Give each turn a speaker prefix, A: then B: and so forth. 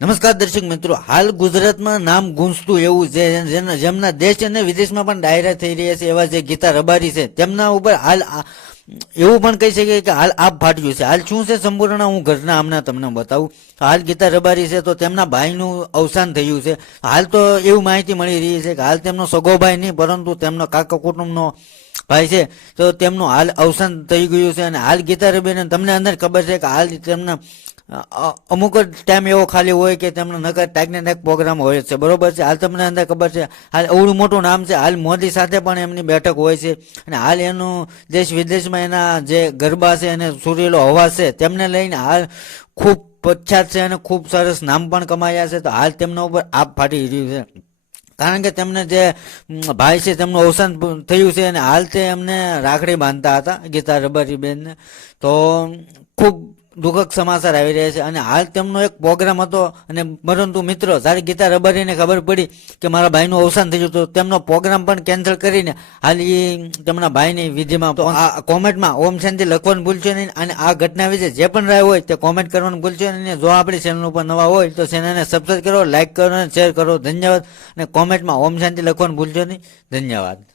A: નમસ્કાર દર્શક મિત્રો, હાલ ગુજરાતમાં નામ ગુંજતું એવું છે જેમના દેશ અને વિદેશમાં પણ ડાયરા થઈ રહ્યા છે, એવા જે ગીતા રબારી છે, તેમના ઉપર હાલ એવું પણ કહી શકીએ કે હાલ આપ ફાટ્યું છે. હાલ શું છે સંપૂર્ણ? હું ઘટના હમણાં તમને બતાવું. હાલ ગીતા રબારી છે તો તેમના ભાઈનું અવસાન થયું છે. હાલ તો એવું માહિતી મળી રહી છે કે હાલ તેમનો સગો ભાઈ નહીં, પરંતુ તેમનો કાકા કુટુંબનો ભાઈ છે, તો તેમનું હાલ અવસાન થઈ ગયું છે અને હાલ ગીતા રબારીને તમને અંદર ખબર છે કે હાલ તેમના અમુક જ ટાઈમ એવો ખાલી હોય કે તેમનો નકર ટાઈક ને ટાઈક પ્રોગ્રામ હોય છે. બરોબર છે? હાલ તમને અંદર ખબર છે, હાલ અવડું મોટું નામ છે, હાલ મોદી સાથે પણ એમની બેઠક હોય છે અને હાલ એનું દેશ વિદેશમાં એના જે ગરબા છે અને સુરેલો હવા છે, તેમને લઈને હાલ ખૂબ પ્રખ્યાત છે અને ખૂબ સરસ નામ પણ કમાયા છે. તો હાલ તેમના ઉપર આપ ફાટી રહ્યું છે. કારણ કે તેમને જે ભાઈ છે તેમનું અવસાન થયું છે અને હાલ તે એમને રાખડી બાંધતા હતા ગીતા રબારી બેનને તો ખૂબ દુઃખક સમાચાર આવી રહ્યા છે. અને હાલ તેમનો એક પ્રોગ્રામ હતો અને પરંતુ મિત્રો, જ્યારે ગીતા રબારીને ખબર પડી કે મારા ભાઈનું અવસાન થઈ ગયું તેમનો પ્રોગ્રામ પણ કેન્સલ કરીને હાલ એ તેમના ભાઈની વિધિમાં આ કોમેન્ટમાં ઓમ શાંતિ લખવાનું ભૂલશો નહીં. અને આ ઘટના વિશે જે પણ રાય હોય તે કોમેન્ટ કરવાનું ભૂલશો નહીં. જો આપણી ચેનલ ઉપર નવા હોય તો ચેનલને સબસ્ક્રાઈબ કરો લાઈક કરો અને શેર કરો. ધન્યવાદ. અને કોમેન્ટમાં ઓમ શાંતિ લખવાનું ભૂલશો નહીં. ધન્યવાદ.